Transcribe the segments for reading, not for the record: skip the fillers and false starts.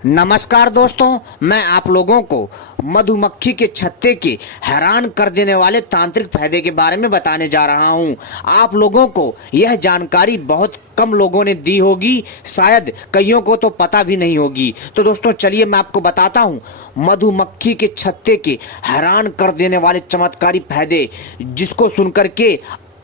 नमस्कार दोस्तों, मैं आप लोगों को मधुमक्खी के छत्ते के हैरान कर देने वाले तांत्रिक फायदे के बारे में बताने जा रहा हूं। आप लोगों को यह जानकारी बहुत कम लोगों ने दी होगी, शायद कईयों को तो पता भी नहीं होगी। तो दोस्तों चलिए मैं आपको बताता हूं मधुमक्खी के छत्ते के हैरान कर देने वाले चमत्कारी फायदे, जिसको सुनकर के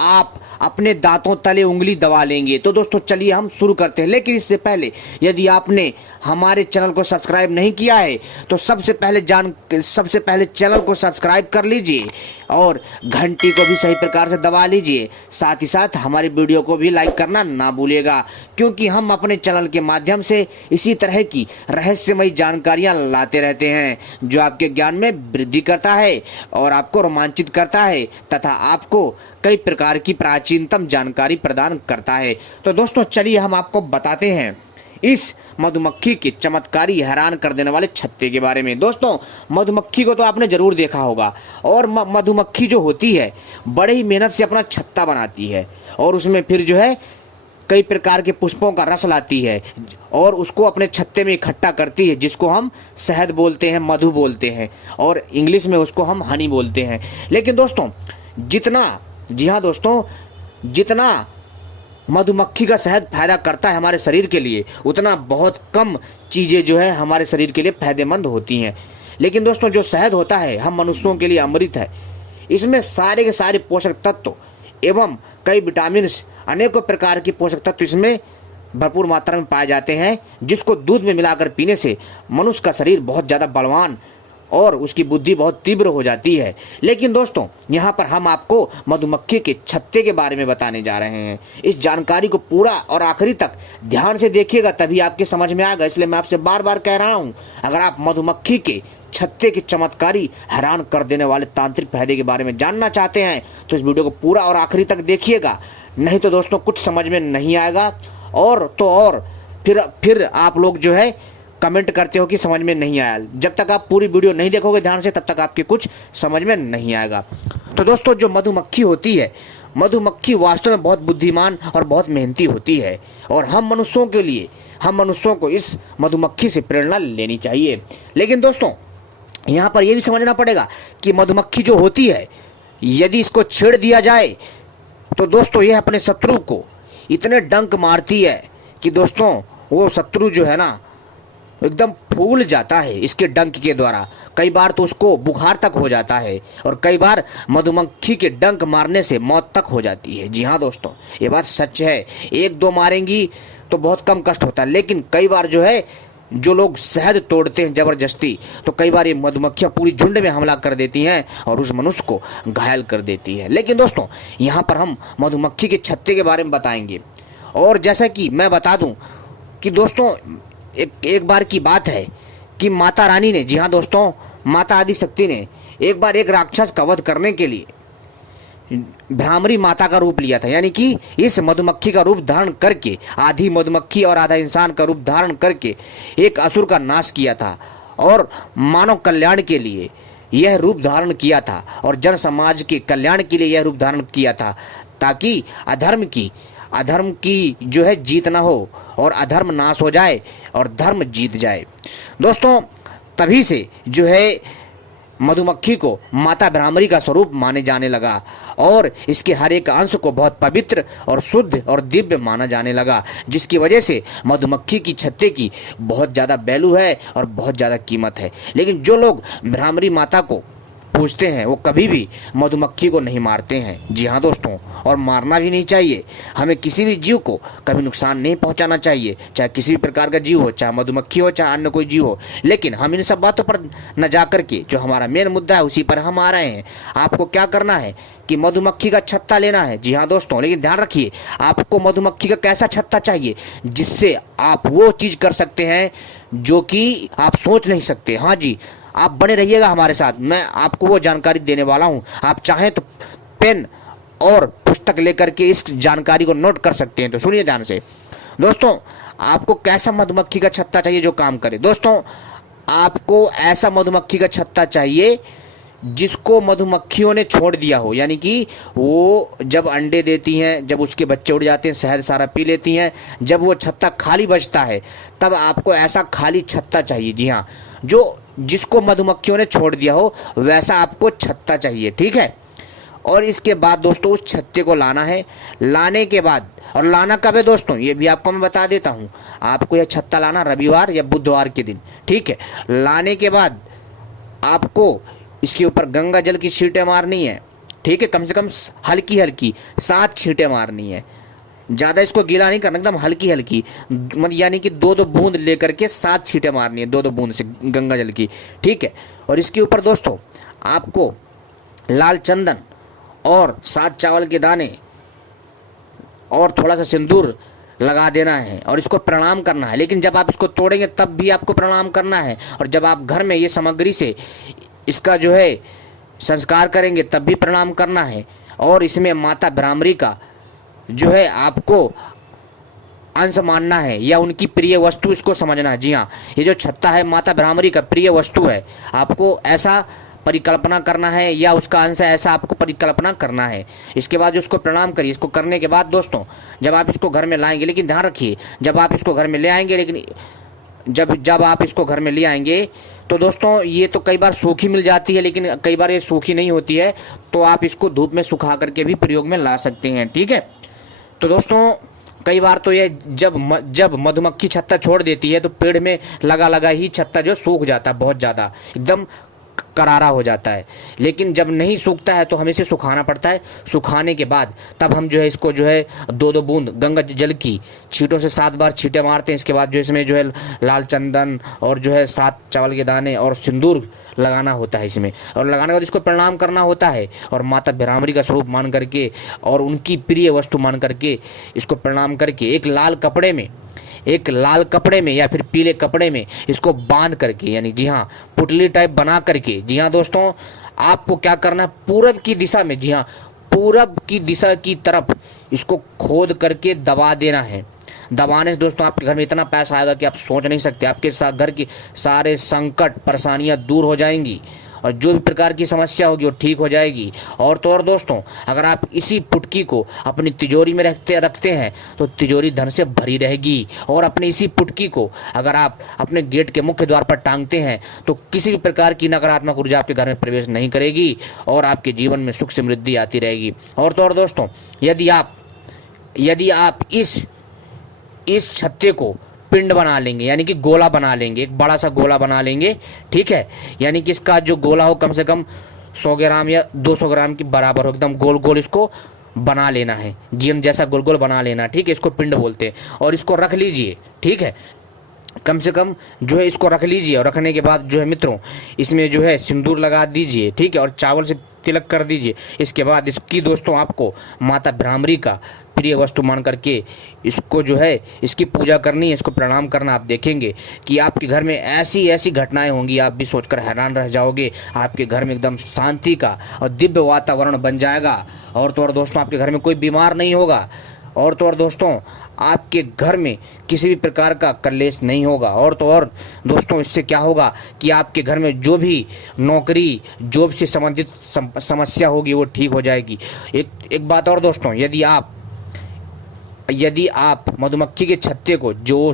आप अपने दांतों तले उंगली दबा लेंगे। तो दोस्तों चलिए हम शुरू करते हैं, लेकिन इससे पहले यदि आपने हमारे चैनल को सब्सक्राइब नहीं किया है तो सबसे पहले चैनल को सब्सक्राइब कर लीजिए और घंटी को भी सही प्रकार से दबा लीजिए। साथ ही साथ हमारी वीडियो को भी लाइक करना ना भूलिएगा, क्योंकि हम अपने चैनल के माध्यम से इसी तरह की रहस्यमयी जानकारियां लाते रहते हैं, जो आपके ज्ञान में वृद्धि करता है और आपको रोमांचित करता है तथा आपको कई प्रकार की प्राचीनतम जानकारी प्रदान करता है। तो दोस्तों चलिए हम आपको बताते हैं इस मधुमक्खी के चमत्कारी हैरान कर देने वाले छत्ते के बारे में। दोस्तों मधुमक्खी को तो आपने जरूर देखा होगा, और मधुमक्खी जो होती है बड़े ही मेहनत से अपना छत्ता बनाती है और उसमें फिर जो है कई प्रकार के पुष्पों का रस लाती है और उसको अपने छत्ते में इकट्ठा करती है, जिसको हम शहद बोलते हैं, मधु बोलते हैं और इंग्लिश में उसको हम हनी बोलते हैं। लेकिन दोस्तों जितना मधुमक्खी का शहद फायदा करता है हमारे शरीर के लिए, उतना बहुत कम चीज़ें जो है हमारे शरीर के लिए फायदेमंद होती हैं। लेकिन दोस्तों जो शहद होता है हम मनुष्यों के लिए अमृत है। इसमें सारे के सारे पोषक तत्व एवं कई विटामिन, अनेकों प्रकार के पोषक तत्व इसमें भरपूर मात्रा में पाए जाते हैं, जिसको दूध में मिलाकर पीने से मनुष्य का शरीर बहुत ज़्यादा बलवान और उसकी बुद्धि बहुत तीव्र हो जाती है। लेकिन दोस्तों यहाँ पर हम आपको मधुमक्खी के छत्ते के बारे में बताने जा रहे हैं। इस जानकारी को पूरा और आखिरी तक ध्यान से देखिएगा, तभी आपके समझ में आएगा। इसलिए मैं आपसे बार बार कह रहा हूँ, अगर आप मधुमक्खी के छत्ते के चमत्कारी हैरान कर देने वाले तांत्रिक फायदे के बारे में जानना चाहते हैं तो इस वीडियो को पूरा और आखिरी तक देखिएगा, नहीं तो दोस्तों कुछ समझ में नहीं आएगा और फिर आप लोग जो है कमेंट करते हो कि समझ में नहीं आया। जब तक आप पूरी वीडियो नहीं देखोगे ध्यान से, तब तक आपके कुछ समझ में नहीं आएगा। तो दोस्तों जो मधुमक्खी होती है, मधुमक्खी वास्तव में बहुत बुद्धिमान और बहुत मेहनती होती है और हम मनुष्यों को इस मधुमक्खी से प्रेरणा लेनी चाहिए। लेकिन दोस्तों यहाँ पर यह भी समझना पड़ेगा कि मधुमक्खी जो होती है, यदि इसको छेड़ दिया जाए तो दोस्तों यह अपने शत्रु को इतने डंक मारती है कि दोस्तों वो शत्रु जो है ना एकदम फूल जाता है इसके डंक के द्वारा। कई बार तो उसको बुखार तक हो जाता है और कई बार मधुमक्खी के डंक मारने से मौत तक हो जाती है। जी हाँ दोस्तों, ये बात सच है। एक दो मारेंगी तो बहुत कम कष्ट होता है, लेकिन कई बार जो है जो लोग शहद तोड़ते हैं जबरदस्ती, तो कई बार ये मधुमक्खियाँ पूरी झुंड में हमला कर देती हैं और उस मनुष्य को घायल कर देती है। लेकिन दोस्तों यहाँ पर हम मधुमक्खी के छत्ते के बारे में बताएंगे। और जैसा कि मैं बता दूं कि दोस्तों एक बार की बात है कि माता रानी ने, जी हाँ दोस्तों, माता आदिशक्ति ने एक बार एक राक्षस का वध करने के लिए भ्रामरी माता का रूप लिया था, यानी कि इस मधुमक्खी का रूप धारण करके, आधी मधुमक्खी और आधा इंसान का रूप धारण करके एक असुर का नाश किया था और मानव कल्याण के लिए यह रूप धारण किया था और जन समाज के कल्याण के लिए यह रूप धारण किया था, ताकि अधर्म की जो है जीत ना हो और अधर्म नाश हो जाए और धर्म जीत जाए। दोस्तों तभी से जो है मधुमक्खी को माता भ्रामरी का स्वरूप माने जाने लगा और इसके हर एक अंश को बहुत पवित्र और शुद्ध और दिव्य माना जाने लगा, जिसकी वजह से मधुमक्खी की छत्ते की बहुत ज़्यादा वैल्यू है और बहुत ज़्यादा कीमत है। लेकिन जो लोग भ्रामरी माता को पूजते हैं वो कभी भी मधुमक्खी को नहीं मारते हैं। जी हाँ दोस्तों, और मारना भी नहीं चाहिए। हमें किसी भी जीव को कभी नुकसान नहीं पहुंचाना चाहिए, चाहे किसी भी प्रकार का जीव हो, चाहे मधुमक्खी हो, चाहे अन्य कोई जीव हो। लेकिन हम इन सब बातों पर न जा करके जो हमारा मेन मुद्दा है उसी पर हम आ रहे हैं। आपको क्या करना है कि मधुमक्खी का छत्ता लेना है। जी हाँ दोस्तों, लेकिन ध्यान रखिए आपको मधुमक्खी का कैसा छत्ता चाहिए जिससे आप वो चीज़ कर सकते हैं जो कि आप सोच नहीं सकते। हाँ जी, आप बने रहिएगा हमारे साथ, मैं आपको वो जानकारी देने वाला हूं। आप चाहें तो पेन और पुस्तक लेकर के इस जानकारी को नोट कर सकते हैं। तो सुनिए ध्यान से दोस्तों, आपको कैसा मधुमक्खी का छत्ता चाहिए जो काम करे। दोस्तों आपको ऐसा मधुमक्खी का छत्ता चाहिए जिसको मधुमक्खियों ने छोड़ दिया हो, यानी कि वो जब अंडे देती हैं, जब उसके बच्चे उड़ जाते हैं, शहद सारा पी लेती हैं, जब वो छत्ता खाली बचता है तब आपको ऐसा खाली छत्ता चाहिए। जी हाँ, जो जिसको मधुमक्खियों ने छोड़ दिया हो वैसा आपको छत्ता चाहिए, ठीक है। और इसके बाद दोस्तों उस छत्ते को लाना है। लाने के बाद, और लाना कब है दोस्तों ये भी आपको मैं बता देता हूँ। आपको यह छत्ता लाना रविवार या बुधवार के दिन, ठीक है। लाने के बाद आपको इसके ऊपर गंगा जल की छींटें मारनी है, ठीक है। कम से कम हल्की हल्की 7 छींटें मारनी है, ज़्यादा इसको गीला नहीं करना, एकदम हल्की हल्की, मतलब यानी कि 2-2 बूंद लेकर के 7 छींटें मारनी है, 2-2 बूंद से गंगा जल की, ठीक है। और इसके ऊपर दोस्तों आपको लाल चंदन और 7 चावल के दाने और थोड़ा सा सिंदूर लगा देना है और इसको प्रणाम करना है। लेकिन जब आप इसको तोड़ेंगे तब भी आपको प्रणाम करना है, और जब आप घर में ये सामग्री से इसका जो है संस्कार करेंगे तब भी प्रणाम करना है। और इसमें माता भ्रामरी का जो है आपको अंश मानना है या उनकी प्रिय वस्तु इसको समझना है। जी हाँ, ये जो छत्ता है माता भ्रामरी का प्रिय वस्तु है, आपको ऐसा परिकल्पना करना है या उसका अंश है ऐसा आपको परिकल्पना करना है। इसके बाद जो उसको प्रणाम करिए। इसको करने के बाद दोस्तों जब आप इसको घर में लाएंगे, लेकिन ध्यान रखिए जब आप इसको घर में ले आएंगे, लेकिन जब आप इसको घर में ले आएंगे तो दोस्तों ये तो कई बार सूखी मिल जाती है, लेकिन कई बार ये सूखी नहीं होती है, तो आप इसको धूप में सुखा करके भी प्रयोग में ला सकते हैं, ठीक है। तो दोस्तों कई बार तो ये जब मधुमक्खी छत्ता छोड़ देती है तो पेड़ में लगा ही छत्ता जो सूख जाता है, बहुत ज़्यादा एकदम करारा हो जाता है। लेकिन जब नहीं सूखता है तो हमें इसे सुखाना पड़ता है। सुखाने के बाद तब हम जो है इसको जो है 2-2 बूंद गंगा जल की छींटों से 7 बार छींटे मारते हैं। इसके बाद जो इसमें जो है लाल चंदन और जो है 7 चावल के दाने और सिंदूर लगाना होता है इसमें, और लगाने के बाद इसको प्रणाम करना होता है और माता भ्रामरी का स्वरूप मान करके और उनकी प्रिय वस्तु मान करके इसको प्रणाम करके एक लाल कपड़े में या फिर पीले कपड़े में इसको बांध करके, यानी जी हाँ पुतली टाइप बना करके, जी हाँ दोस्तों आपको क्या करना है, पूरब की दिशा में, जी हाँ पूरब की दिशा की तरफ इसको खोद करके दबा देना है। दबाने से दोस्तों आपके घर में इतना पैसा आएगा कि आप सोच नहीं सकते। आपके साथ घर के सारे संकट परेशानियां दूर हो जाएंगी और जो भी प्रकार की समस्या होगी वो ठीक हो जाएगी। और तो और दोस्तों अगर आप इसी पुटकी को अपनी तिजोरी में रखते हैं तो तिजोरी धन से भरी रहेगी। और अपने इसी पुटकी को अगर आप अपने गेट के मुख्य द्वार पर टांगते हैं तो किसी भी प्रकार की नकारात्मक ऊर्जा आपके घर में प्रवेश नहीं करेगी और आपके जीवन में सुख समृद्धि आती रहेगी। और तो और दोस्तों यदि आप इस छत्ते को पिंड बना लेंगे, यानी कि गोला बना लेंगे, एक बड़ा सा गोला बना लेंगे, ठीक है। यानी कि इसका जो गोला हो कम से कम 100 ग्राम या 200 ग्राम के बराबर हो, एकदम गोल गोल इसको बना लेना है, गेंद जैसा गोल गोल बना लेना, ठीक है। इसको पिंड बोलते हैं। और इसको रख लीजिए, ठीक है, कम से कम जो है इसको रख लीजिए। और रखने के बाद जो है मित्रों इसमें जो है सिंदूर लगा दीजिए, ठीक है, और चावल से तिलक कर दीजिए। इसके बाद इसकी दोस्तों आपको माता भ्रामरी का प्रिय वस्तु मान करके इसको जो है इसकी पूजा करनी है, इसको प्रणाम करना। आप देखेंगे कि आपके घर में ऐसी ऐसी घटनाएं होंगी, आप भी सोचकर हैरान रह जाओगे। आपके घर में एकदम शांति का और दिव्य वातावरण बन जाएगा। और तो और दोस्तों आपके घर में कोई बीमार नहीं होगा। और तो और दोस्तों आपके घर में किसी भी प्रकार का कलेश नहीं होगा। और तो और दोस्तों इससे क्या होगा कि आपके घर में जो भी नौकरी जॉब से संबंधित समस्या होगी वो ठीक हो जाएगी। एक बात और दोस्तों, यदि आप मधुमक्खी के छत्ते को जो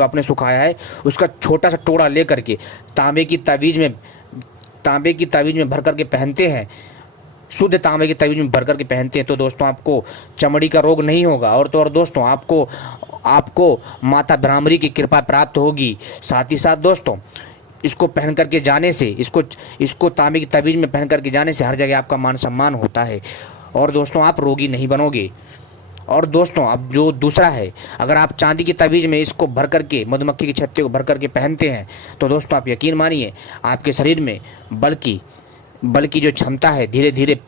आपने सुखाया है उसका छोटा सा टुकड़ा ले करके तांबे की तावीज में भर करके पहनते हैं, शुद्ध तांबे की तवीज में भर करके पहनते हैं, तो दोस्तों आपको चमड़ी का रोग नहीं होगा। और तो और दोस्तों आपको माता भ्रामरी की कृपा प्राप्त होगी। साथ ही साथ दोस्तों इसको पहन करके जाने से, इसको तांबे की तवीज में पहन करके जाने से हर जगह आपका मान सम्मान होता है और दोस्तों आप रोगी नहीं बनोगे। और दोस्तों अब जो दूसरा है, अगर आप चांदी की तवीज में इसको भर करके मधुमक्खी के छत्ते को भर करके पहनते हैं तो दोस्तों आप यकीन मानिए आपके शरीर में बल की जो क्षमता है धीरे धीरे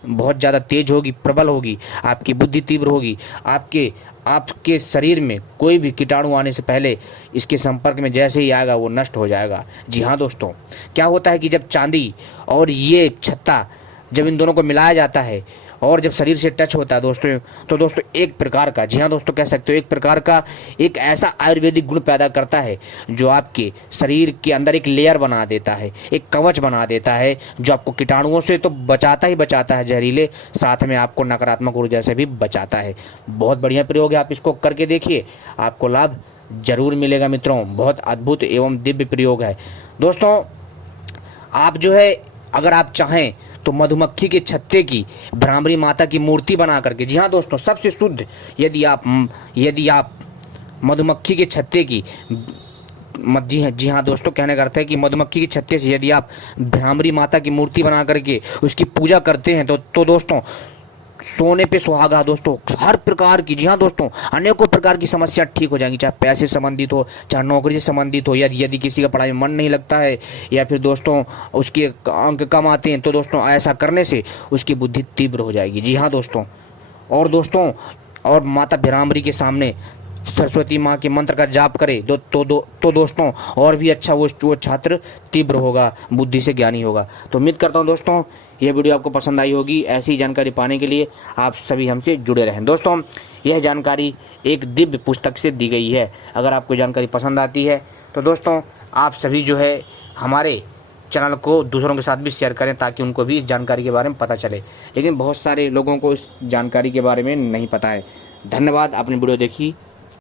बहुत ज़्यादा तेज होगी, प्रबल होगी, आपकी बुद्धि तीव्र होगी। आपके शरीर में कोई भी कीटाणु आने से पहले इसके संपर्क में जैसे ही आएगा वो नष्ट हो जाएगा। जी हाँ दोस्तों, क्या होता है कि जब चांदी और ये छत्ता जब इन दोनों को मिलाया जाता है और जब शरीर से टच होता है दोस्तों, तो दोस्तों एक प्रकार का, जी हाँ दोस्तों कह सकते हो, एक प्रकार का एक ऐसा आयुर्वेदिक गुण पैदा करता है जो आपके शरीर के अंदर एक लेयर बना देता है, एक कवच बना देता है, जो आपको कीटाणुओं से तो बचाता ही बचाता है जहरीले, साथ में आपको नकारात्मक ऊर्जा से भी बचाता है। बहुत बढ़िया प्रयोग है, आप इसको करके देखिए, आपको लाभ जरूर मिलेगा मित्रों। बहुत अद्भुत एवं दिव्य प्रयोग है दोस्तों। आप जो है अगर आप चाहें तो मधुमक्खी के छत्ते की भ्रामरी माता की मूर्ति बना करके, जी हाँ दोस्तों सबसे शुद्ध, यदि आप मधुमक्खी के छत्ते की, जी हाँ दोस्तों कहने का अर्थ है कि मधुमक्खी के छत्ते से यदि आप भ्रामरी माता की मूर्ति बना करके उसकी पूजा करते हैं तो दोस्तों सोने पे सुहागा दोस्तों, हर प्रकार की, जी हाँ दोस्तों अनेकों प्रकार की समस्या ठीक हो जाएंगी, चाहे पैसे से संबंधित हो, चाहे नौकरी से संबंधित हो, यदि किसी का पढ़ाई में मन नहीं लगता है, या फिर दोस्तों उसके अंक कम आते हैं, तो दोस्तों ऐसा करने से उसकी बुद्धि तीव्र हो जाएगी, जी हाँ दोस्तों। और दोस्तों और माता भ्रामरी के सामने सरस्वती माँ के मंत्र का जाप करे तो दोस्तों और भी अच्छा वो छात्र तीव्र होगा, बुद्धि से ज्ञानी होगा। तो उम्मीद करता हूँ दोस्तों यह वीडियो आपको पसंद आई होगी। ऐसी जानकारी पाने के लिए आप सभी हमसे जुड़े रहें। दोस्तों यह जानकारी एक दिव्य पुस्तक से दी गई है। अगर आपको जानकारी पसंद आती है तो दोस्तों आप सभी जो है हमारे चैनल को दूसरों के साथ भी शेयर करें, ताकि उनको भी इस जानकारी के बारे में पता चले। लेकिन बहुत सारे लोगों को इस जानकारी के बारे में नहीं पता है। धन्यवाद, आपने वीडियो देखी।